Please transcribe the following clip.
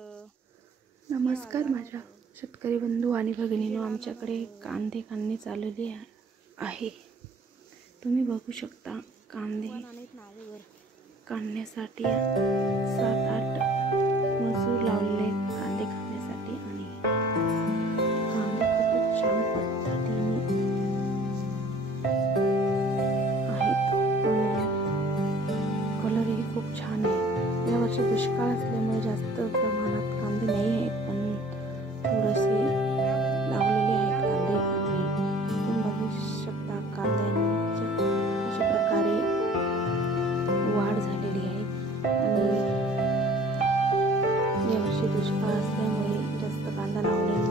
नमस्कार माझ्या शेतकरी बंधू आणि भगिनींनो, आमच्याकडे कांदे चाललेले आहे। तुम्ही बघू शकता कांदे काढण्यासाठी 7-8 मजूर लावलेले कांदे काढण्यासाठी आणि कांदे खूप छान पद्धतीने आहेत आणि कलरही खूप छान आहे। यावर्षी दुष्काळ असल्यामुळे जास्त प्रमाणात कांदे नाही आहेत, पण थोडेसे लावलेले आहेत कांदे आणि तुम्ही बघू शकता कांद्यांच्या अशा प्रकारे वाढ झालेली आहे। आणि यावर्षी दुष्काळ असल्यामुळे जास्त कांदा लावलेला